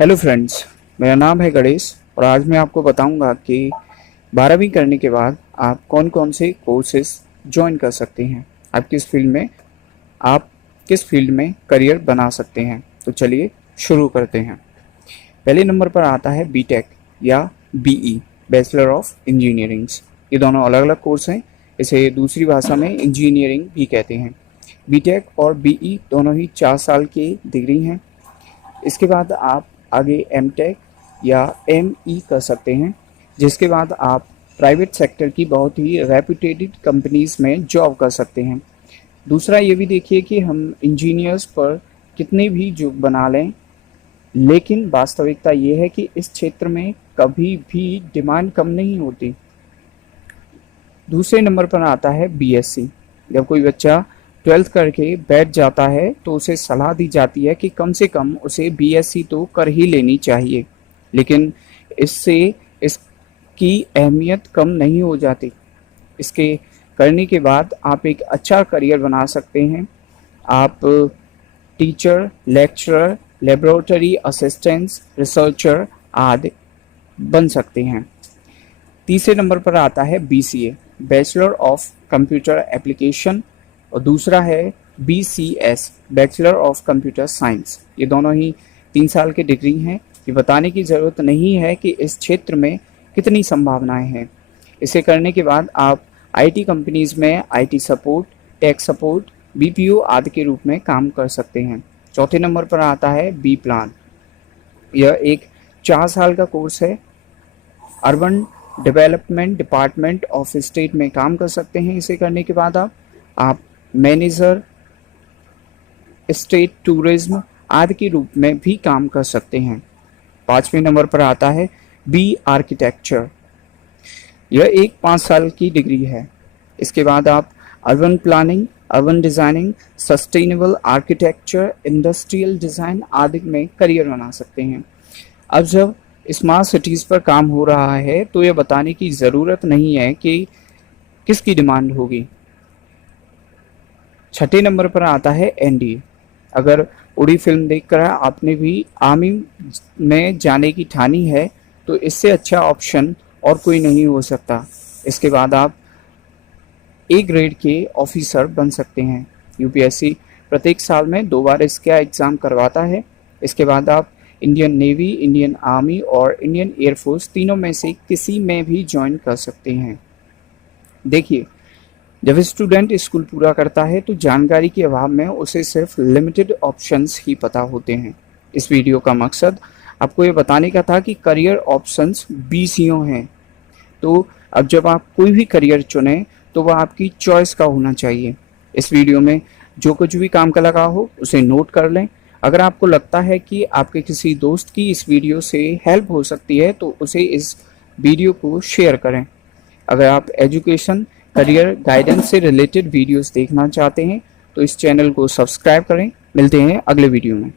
Hello friends, मेरा नाम है गणेश और आज मैं आपको बताऊंगा कि 12वीं करने के बाद आप कौन कौन से कोर्सेज ज्वाइन कर सकते हैं। आप किस फील्ड में करियर बना सकते हैं। तो चलिए शुरू करते हैं। पहले नंबर पर आता है बीटेक या बीई, बैचलर ऑफ इंजीनियरिंग्स। ये दोनों अलग अलग कोर्स हैं। इसे दूसरी भाषा में इंजीनियरिंग भी कहते हैं। बीटेक और बीई दोनों ही 4 साल की डिग्री हैं। इसके बाद आप आगे एमटेक या एमई कर सकते हैं, जिसके बाद आप प्राइवेट सेक्टर की बहुत ही रेप्यूटेड कंपनीज में जॉब कर सकते हैं। दूसरा ये भी देखिए कि हम इंजीनियर्स पर कितने भी जो बना लें, लेकिन वास्तविकता ये है कि इस क्षेत्र में कभी भी डिमांड कम नहीं होती। दूसरे नंबर पर आता है बीएससी। जब कोई बच्चा 12th करके बैठ जाता है तो उसे सलाह दी जाती है कि कम से कम उसे बीएससी तो कर ही लेनी चाहिए, लेकिन इससे इसकी अहमियत कम नहीं हो जाती। इसके करने के बाद आप एक अच्छा करियर बना सकते हैं। आप teacher, lecturer, laboratory assistants, researcher आदि बन सकते हैं। तीसरे नंबर पर आता है BCA, bachelor of computer application, और दूसरा है BCS, bachelor of computer science. ये दोनों ही 3 साल की डिग्री हैं। ये बताने की ज़रूरत नहीं है कि इस क्षेत्र में कितनी संभावनाएं हैं। इसे करने के बाद आप आईटी कंपनीज में IT support, tech support, BPO आदि के रूप में काम कर सकते हैं। चौथे नंबर पर आता है बी प्लान। यह एक 4 साल का कोर्स है। Urban development department of state में काम कर सकते हैं। इसे करने के बाद आप मैनेजर, स्टेट टूरिज्म आदि के रूप में भी काम कर सकते हैं। 5वें नंबर पर आता है बी आर्किटेक्चर। यह एक 5 साल की डिग्री है। इसके बाद आप urban planning, urban designing, sustainable architecture, industrial design आदि में करियर बना सकते हैं। अब जब स्मार्ट सिटीज़ पर काम हो रहा है तो यह बताने की ज़रूरत नहीं है कि किसकी डिमांड होगी। 6ठे नंबर पर आता है एनडीए। अगर उड़ी फिल्म देखकर आपने भी आर्मी में जाने की ठानी है तो इससे अच्छा ऑप्शन और कोई नहीं हो सकता। इसके बाद आप ए ग्रेड के ऑफिसर बन सकते हैं। यूपीएससी प्रत्येक साल में 2 बार इसका एग्ज़ाम करवाता है। इसके बाद आप इंडियन नेवी, इंडियन आर्मी और इंडियन एयरफोर्स तीनों में से किसी में भी ज्वाइन कर सकते हैं। देखिए, जब स्टूडेंट स्कूल पूरा करता है तो जानकारी के अभाव में उसे सिर्फ लिमिटेड ऑप्शंस ही पता होते हैं। इस वीडियो का मकसद आपको ये बताने का था कि करियर ऑप्शंस 20 हैं। तो अब जब आप कोई भी करियर चुनें तो वह आपकी चॉइस का होना चाहिए। इस वीडियो में जो कुछ भी काम का लगा हो उसे नोट कर लें। अगर आपको लगता है कि आपके किसी दोस्त की इस वीडियो से हेल्प हो सकती है तो उसे इस वीडियो को शेयर करें। अगर आप एजुकेशन, करियर गाइडेंस से रिलेटेड वीडियोस देखना चाहते हैं तो इस चैनल को सब्सक्राइब करें। मिलते हैं अगले वीडियो में।